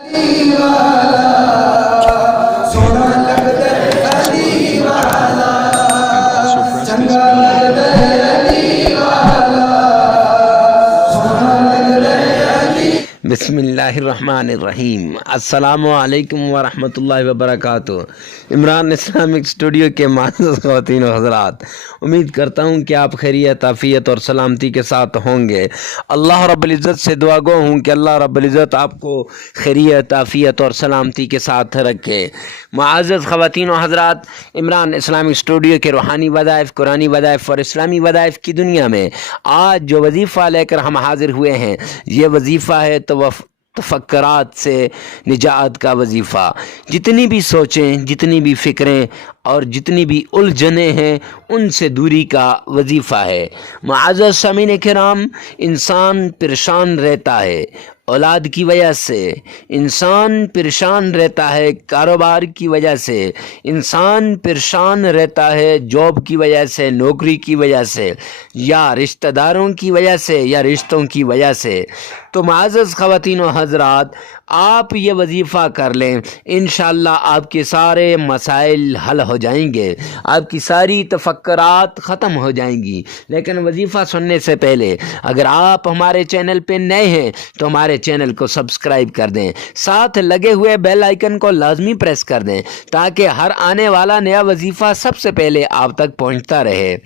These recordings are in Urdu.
بسم اللہ الرحمن الرحیم۔ السلام علیکم ورحمۃ اللہ وبرکاتہ۔ عمران اسلامک اسٹوڈیو کے معزز خواتین و حضرات، امید کرتا ہوں کہ آپ خیریت، عافیت اور سلامتی کے ساتھ ہوں گے۔ اللہ رب العزت سے دعا گو ہوں کہ اللہ رب العزت آپ کو خیریت، عافیت اور سلامتی کے ساتھ رکھے۔ معزز خواتین و حضرات، عمران اسلامک اسٹوڈیو کے روحانی وظائف، قرآنی وظائف اور اسلامی وظائف کی دنیا میں آج جو وظیفہ لے کر ہم حاضر ہوئے ہیں، یہ وظیفہ ہے تفکرات سے نجات کا وظیفہ۔ جتنی بھی سوچیں، جتنی بھی فکریں اور جتنی بھی الجھنیں ہیں، ان سے دوری کا وظیفہ ہے۔ معزز سامعین کرام، انسان پریشان رہتا ہے اولاد کی وجہ سے، انسان پریشان رہتا ہے کاروبار کی وجہ سے، انسان پریشان رہتا ہے جاب کی وجہ سے، نوکری کی وجہ سے، یا رشتہ داروں کی وجہ سے، یا رشتوں کی وجہ سے۔ تو معزز خواتین و حضرات، آپ یہ وظیفہ کر لیں، انشاءاللہ آپ کے سارے مسائل حل ہو جائیں گے، آپ کی ساری تفکرات ختم ہو جائیں گی۔ لیکن وظیفہ سننے سے پہلے اگر آپ ہمارے چینل پہ نئے ہیں تو ہمارے چینل کو سبسکرائب کر دیں، ساتھ لگے ہوئے بیل آئیکن کو لازمی پریس کر دیں تاکہ ہر آنے والا نیا وظیفہ سب سے پہلے آپ تک پہنچتا رہے۔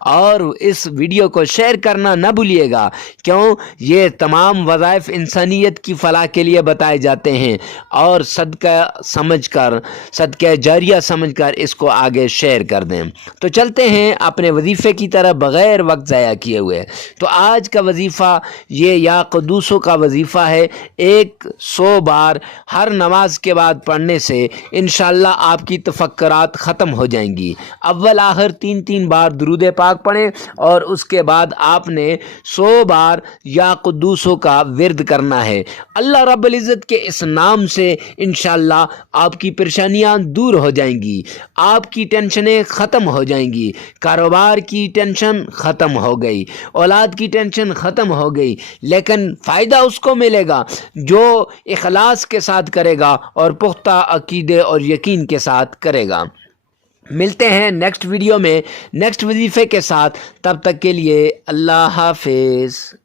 اور اس ویڈیو کو شیئر کرنا نہ بھولیے گا، کیوں؟ یہ تمام وظائف انسانیت کی فلاح کے لیے بتائے جاتے ہیں، اور صدقہ سمجھ کر، صدقہ جاریہ سمجھ کر اس کو آگے شیئر کر دیں۔ تو چلتے ہیں اپنے وظیفے کی طرف بغیر وقت ضائع کیے ہوئے۔ تو آج کا وظیفہ یہ یا قدوسوں کا وظیفہ ہے۔ 100 بار ہر نماز کے بعد پڑھنے سے انشاءاللہ آپ کی تفکرات ختم ہو جائیں گی۔ اول آخر 3 بار درود پاک پڑھیں، اور اس کے بعد آپ نے 100 بار یا قدوسوں کا ورد کرنا ہے۔ اللہ رب العزت کے اس نام سے انشاءاللہ آپ کی پریشانیاں دور ہو جائیں گی، آپ کی ٹینشنیں ختم ہو جائیں گی۔ کاروبار کی ٹینشن ختم ہو گئی، اولاد کی ٹینشن ختم ہو گئی، لیکن فائدہ اس کو ملے گا جو اخلاص کے ساتھ کرے گا اور پختہ عقیدے اور یقین کے ساتھ کرے گا۔ ملتے ہیں نیکسٹ ویڈیو میں نیکسٹ وظیفے کے ساتھ، تب تک کے لیے اللہ حافظ۔